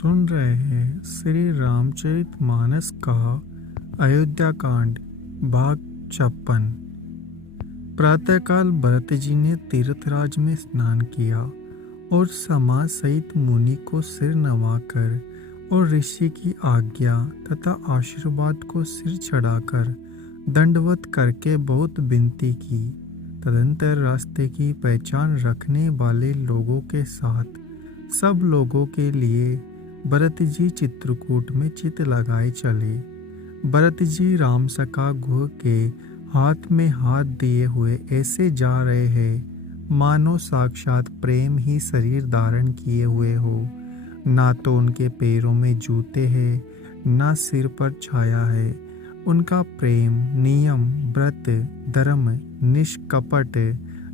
सुन रहे हैं श्री रामचरितमानस का अयोध्या कांड भाग 56। प्रातःकाल भरत जी ने तीर्थराज में स्नान किया और समाज सहित मुनि को सिर नवाकर और ऋषि की आज्ञा तथा आशीर्वाद को सिर चढ़ाकर दंडवत करके बहुत विनती की। तदंतर रास्ते की पहचान रखने वाले लोगों के साथ सब लोगों के लिए भरत जी चित्रकूट में चित लगाए चले। भरत जी राम सखा गुह के हाथ में हाथ दिए हुए ऐसे जा रहे हैं मानो साक्षात प्रेम ही शरीर धारण किए हुए हो। ना तो उनके पैरों में जूते हैं, ना सिर पर छाया है। उनका प्रेम नियम व्रत धर्म निष्कपट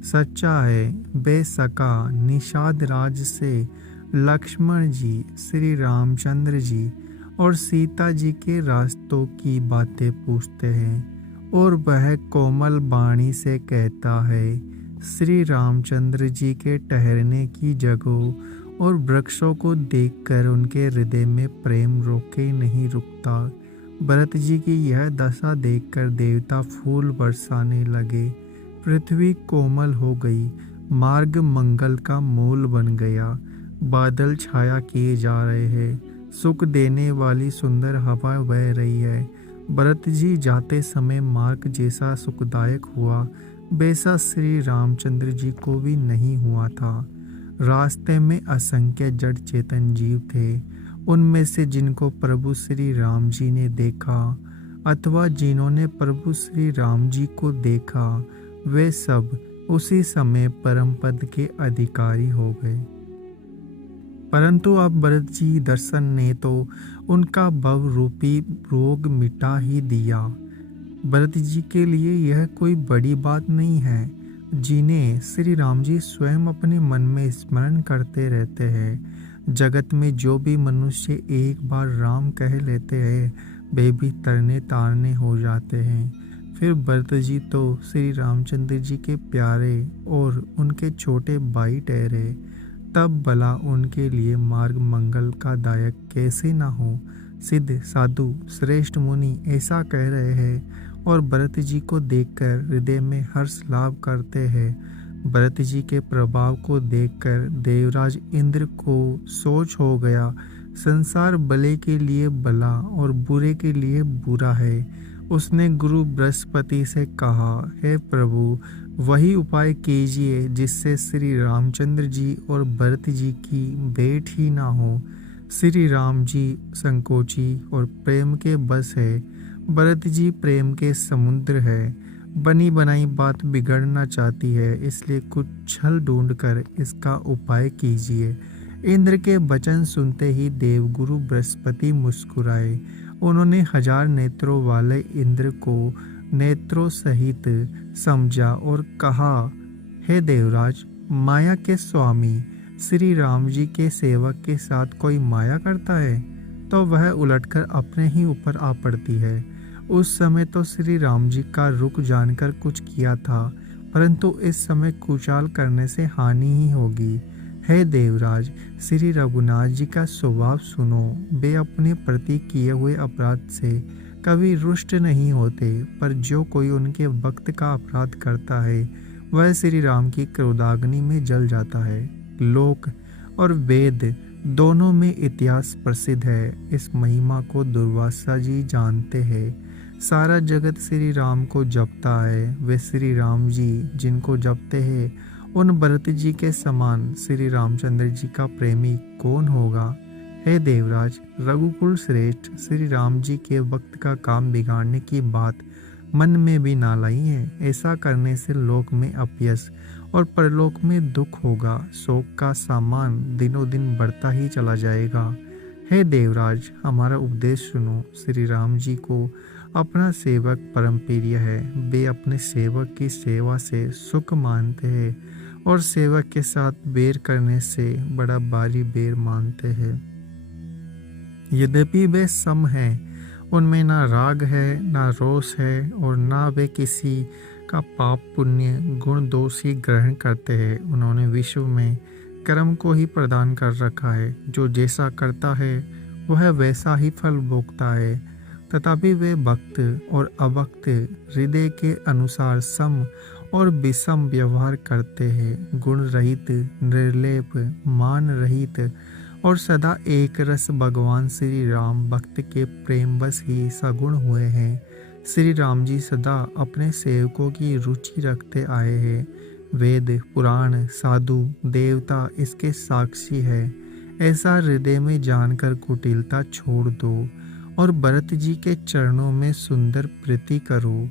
सच्चा है। बेसका निषाद राज से लक्ष्मण जी, श्री रामचंद्र जी और सीता जी के रास्तों की बातें पूछते हैं और वह कोमल वाणी से कहता है। श्री रामचंद्र जी के ठहरने की जगहों और वृक्षों को देखकर उनके हृदय में प्रेम रोके नहीं रुकता। भरत जी की यह दशा देखकर देवता फूल बरसाने लगे। पृथ्वी कोमल हो गई, मार्ग मंगल का मूल बन गया। बादल छाया किए जा रहे हैं, सुख देने वाली सुंदर हवा बह रही है। भरत जी जाते समय मार्ग जैसा सुखदायक हुआ वैसा श्री रामचंद्र जी को भी नहीं हुआ था। रास्ते में असंख्य जड़ चेतन जीव थे। उनमें से जिनको प्रभु श्री राम जी ने देखा अथवा जिन्होंने प्रभु श्री राम जी को देखा वे सब उसी समय परम पद के अधिकारी हो गए। परंतु अब भरत जी दर्शन ने तो उनका भव रूपी रोग मिटा ही दिया। भरत जी के लिए यह कोई बड़ी बात नहीं है, जिन्हें श्री राम जी स्वयं अपने मन में स्मरण करते रहते हैं। जगत में जो भी मनुष्य एक बार राम कह लेते हैं वे भी तरने तारने हो जाते हैं। फिर भरत जी तो श्री रामचंद्र जी के प्यारे और उनके छोटे भाई ठहरे, तब भला उनके लिए मार्ग मंगल का दायक कैसे ना हो। सिद्ध साधु श्रेष्ठ मुनि ऐसा कह रहे हैं और भरत जी को देखकर हृदय में हर्ष लाभ करते हैं। भरत जी के प्रभाव को देखकर देवराज इंद्र को सोच हो गया, संसार भले के लिए भला और बुरे के लिए बुरा है। उसने गुरु बृहस्पति से कहा, हे प्रभु वही उपाय कीजिए जिससे श्री रामचंद्र जी और भरत जी की भेंट ही ना हो। श्री राम जी संकोची और प्रेम के बस है, भरत जी प्रेम के समुद्र है। बनी बनाई बात बिगड़ना चाहती है, इसलिए कुछ छल ढूंढकर इसका उपाय कीजिए। इंद्र के वचन सुनते ही देवगुरु बृहस्पति मुस्कुराए। उन्होंने 1000 नेत्रों वाले इंद्र को नेत्रों सहित समझा और कहा, हे देवराज, माया के स्वामी श्री राम जी के सेवक के साथ कोई माया करता है तो वह उलटकर अपने ही ऊपर आ पड़ती है। उस समय तो श्री राम जी का रुख जानकर कुछ किया था, परंतु इस समय कुचाल करने से हानि ही होगी। हे देवराज, श्री रघुनाथ जी का स्वभाव सुनो। वे अपने प्रति किए हुए अपराध से कभी रुष्ट नहीं होते, पर जो कोई उनके वक्त का अपराध करता है वह श्री राम की क्रोधाग्नि में जल जाता है। लोक और वेद दोनों में इतिहास प्रसिद्ध है। इस महिमा को दुर्वासा जी जानते हैं। सारा जगत श्री राम को जपता है। वे श्री राम जी जिनको जपते हैं उन भरत जी के समान श्री रामचंद्र जी का प्रेमी कौन होगा। हे देवराज, रघुकुल श्रेष्ठ श्री राम जी के वक्त का काम बिगाड़ने की बात मन में भी ना लाई है। ऐसा करने से लोक में अपयश और परलोक में दुख होगा। शोक का सामान दिनों दिन बढ़ता ही चला जाएगा। हे देवराज, हमारा उपदेश सुनो। श्री राम जी को अपना सेवक परम प्रिय है। वे अपने सेवक की सेवा से सुख मानते हैं और सेवक के साथ बैर करने से बड़ा भारी बैर मानते हैं। यद्यपि वे सम हैं, उनमें ना राग है ना रोष है और ना वे किसी का पाप पुण्य गुण दोष ही ग्रहण करते हैं। उन्होंने विश्व में कर्म को ही प्रदान कर रखा है। जो जैसा करता है वह वैसा ही फल भोगता है। तथापि वे भक्त और अभक्त हृदय के अनुसार सम और विषम व्यवहार करते हैं। गुण रहित, निर्लेप, मान रहित और सदा एक रस भगवान श्री राम भक्त के प्रेम बस ही सगुण हुए हैं। श्री राम जी सदा अपने सेवकों की रुचि रखते आए हैं। वेद, पुराण, साधु, देवता इसके साक्षी है। ऐसा हृदय में जानकर कुटिलता छोड़ दो और भरत जी के चरणों में सुंदर प्रीति करो।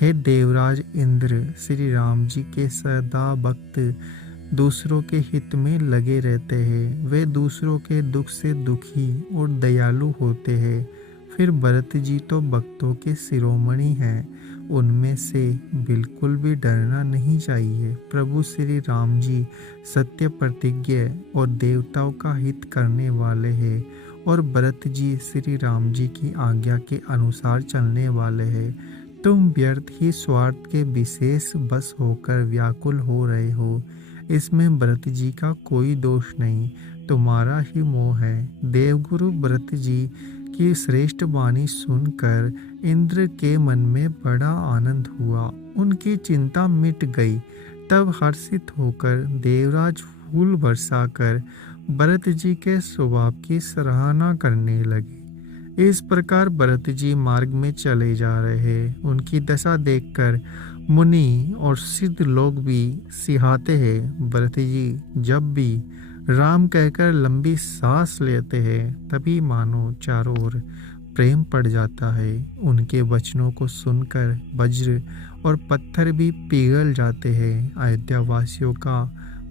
हे देवराज इंद्र, श्री राम जी के सदा भक्त दूसरों के हित में लगे रहते हैं। वे दूसरों के दुख से दुखी और दयालु होते हैं। फिर भरत जी तो भक्तों के शिरोमणि हैं, उनमें से बिल्कुल भी डरना नहीं चाहिए। प्रभु श्री राम जी सत्य प्रतिज्ञ और देवताओं का हित करने वाले हैं और भरत जी श्री राम जी की आज्ञा के अनुसार चलने वाले हैं। तुम व्यर्थ ही स्वार्थ के विशेष बस होकर व्याकुल हो रहे हो। इसमें भरत जी का कोई दोष नहीं, तुम्हारा ही मोह है। देवगुरु भरत जी की श्रेष्ठ वाणी सुनकर इंद्र के मन में बड़ा आनंद हुआ। उनकी चिंता मिट गई। तब हर्षित होकर देवराज फूल बरसाकर भरत जी के स्वभाव की सराहना करने लगे। इस प्रकार भरत जी मार्ग में चले जा रहे। उनकी दशा देखकर मुनि और सिद्ध लोग भी सिहाते हैं। भरत जी जब भी राम कहकर लंबी सांस लेते हैं तभी मानो चारों ओर प्रेम पड़ जाता है। उनके वचनों को सुनकर वज्र और पत्थर भी पिघल जाते हैं। अयोध्या वासियों का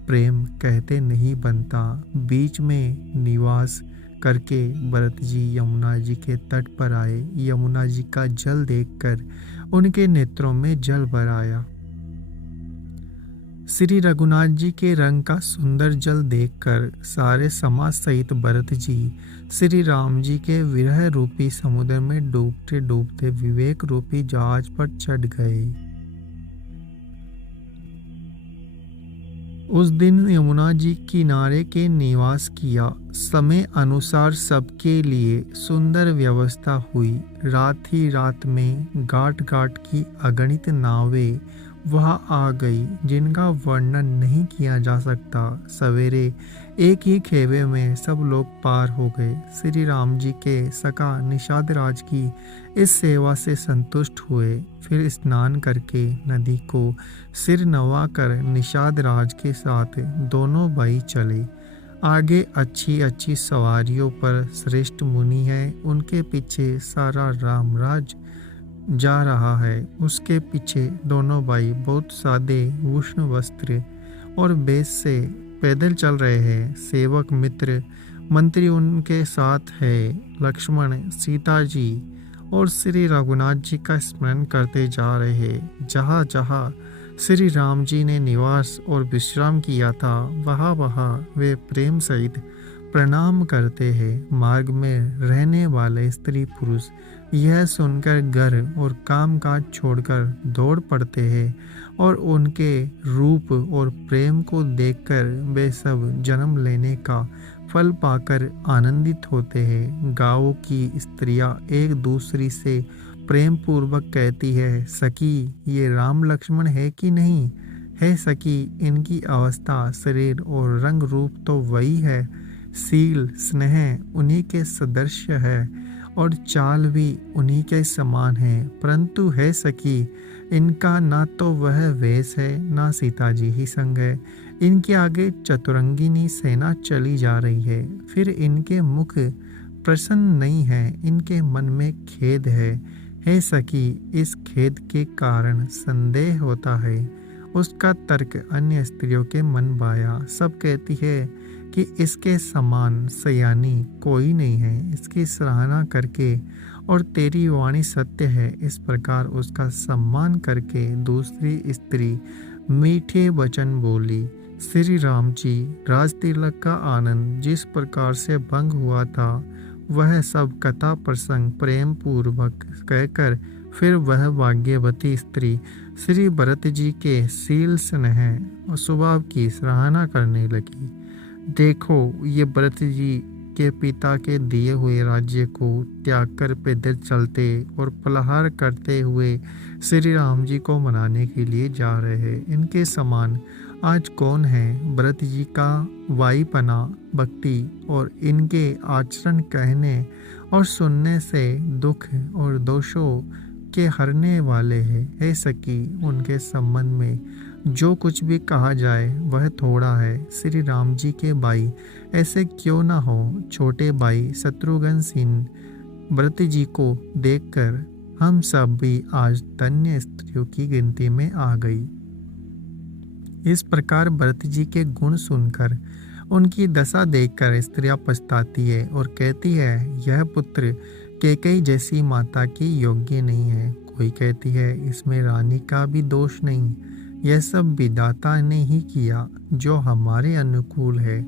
प्रेम कहते नहीं बनता। बीच में निवास करके भरत जी यमुना जी के तट पर आए। यमुना जी का जल देखकर उनके नेत्रों में जल भर आया। श्री रघुनाथ जी के रंग का सुंदर जल देखकर सारे समाज सहित भरत जी श्री राम जी के विरह रूपी समुद्र में डूबते डूबते विवेक रूपी जहाज पर चढ़ गए। उस दिन यमुना जी किनारे के निवास किया। समय अनुसार सबके लिए सुंदर व्यवस्था हुई। रात ही रात में घाट घाट की अगणित नावें वहां आ गई, जिनका वर्णन नहीं किया जा सकता। सवेरे एक ही खेवे में सब लोग पार हो गए। श्री राम जी के सखा निषाद राज की इस सेवा से संतुष्ट हुए। फिर स्नान करके नदी को सिर नवाकर निषाद राज के साथ दोनों भाई चले। आगे अच्छी अच्छी सवारियों पर श्रेष्ठ मुनि है, उनके पीछे सारा रामराज जा रहा है। उसके पीछे दोनों भाई बहुत सादे उष्ण वस्त्र और बेश से पैदल चल रहे हैं। सेवक मित्र मंत्री उनके साथ है। लक्ष्मण, सीता जी और श्री रघुनाथ जी का स्मरण करते जा रहे हैं। जहाँ जहाँ श्री राम जी ने निवास और विश्राम किया था, वहाँ वहाँ वे प्रेम सहित प्रणाम करते हैं। मार्ग में रहने वाले स्त्री पुरुष यह सुनकर घर और काम काज छोड़कर दौड़ पड़ते हैं और उनके रूप और प्रेम को देखकर वे सब जन्म लेने का फल पाकर आनंदित होते हैं। गांवों की स्त्रियां एक दूसरी से प्रेम पूर्वक कहती है, सखी ये राम लक्ष्मण है कि नहीं? है सखी, इनकी अवस्था, शरीर और रंग रूप तो वही है। सील स्नेह उन्हीं के सदृश है और चाल भी उन्हीं के समान है। परंतु है सखी, इनका ना तो वह वेश है, ना सीता जी ही संग है। इनके आगे चतुरंगिनी सेना चली जा रही है। फिर इनके मुख प्रसन्न नहीं है, इनके मन में खेद है। हे सखी, इस खेद के कारण संदेह होता है। उसका तर्क अन्य स्त्रियों के मन भाया। सब कहती है कि इसके समान सयानी कोई नहीं है। इसकी सराहना करके और तेरी वाणी सत्य है, इस प्रकार उसका सम्मान करके दूसरी स्त्री मीठे वचन बोली। श्री राम जी राज तिलक का आनंद जिस प्रकार से भंग हुआ था, वह सब कथा प्रसंग प्रेम पूर्वक कहकर फिर वह भाग्यवती स्त्री श्री भरत जी के शील स्नेह और स्वभाव की सराहना करने लगी। देखो, ये भरत जी के पिता के दिए हुए राज्य को त्याग कर पैदल चलते और फलाहार करते हुए श्री राम जी को मनाने के लिए जा रहे हैं। इनके समान आज कौन है? भरत जी का वाईपना, भक्ति और इनके आचरण कहने और सुनने से दुख और दोषों के हरने वाले हैं। हे सखी, उनके संबंध में जो कुछ भी कहा जाए वह थोड़ा है। श्री राम जी के भाई ऐसे क्यों ना हो। छोटे भाई शत्रुघ्न सिंह भरत जी को देखकर हम सब भी आज धन्य स्त्रियों की गिनती में आ गई। इस प्रकार भरत जी के गुण सुनकर, उनकी दशा देखकर स्त्रियां पछताती है और कहती है, यह पुत्र कैकेयी जैसी माता की योग्य नहीं है। कोई कहती है, इसमें रानी का भी दोष नहीं, यह सब विधाता ने ही किया जो हमारे अनुकूल है।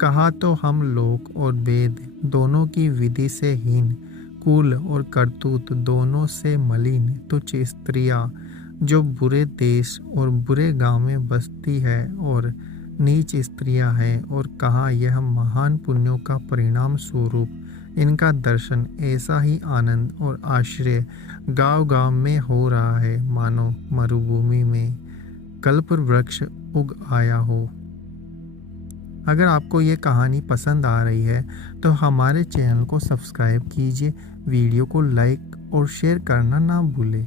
कहा तो हम लोक और वेद दोनों की विधि से हीन, कुल और करतूत दोनों से मलिन तुच्छ स्त्रियां जो बुरे देश और बुरे गांव में बसती है और नीच स्त्रियां हैं। और कहा, यह महान पुण्यों का परिणाम स्वरूप इनका दर्शन ऐसा ही आनंद और आश्रय गांव गांव में हो रहा है मानो मरुभूमि में कल्प वृक्ष उग आया हो। अगर आपको ये कहानी पसंद आ रही है तो हमारे चैनल को सब्सक्राइब कीजिए, वीडियो को लाइक और शेयर करना ना भूलें।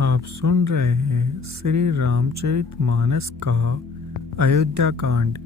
आप सुन रहे हैं श्री रामचरितमानस का अयोध्या कांड।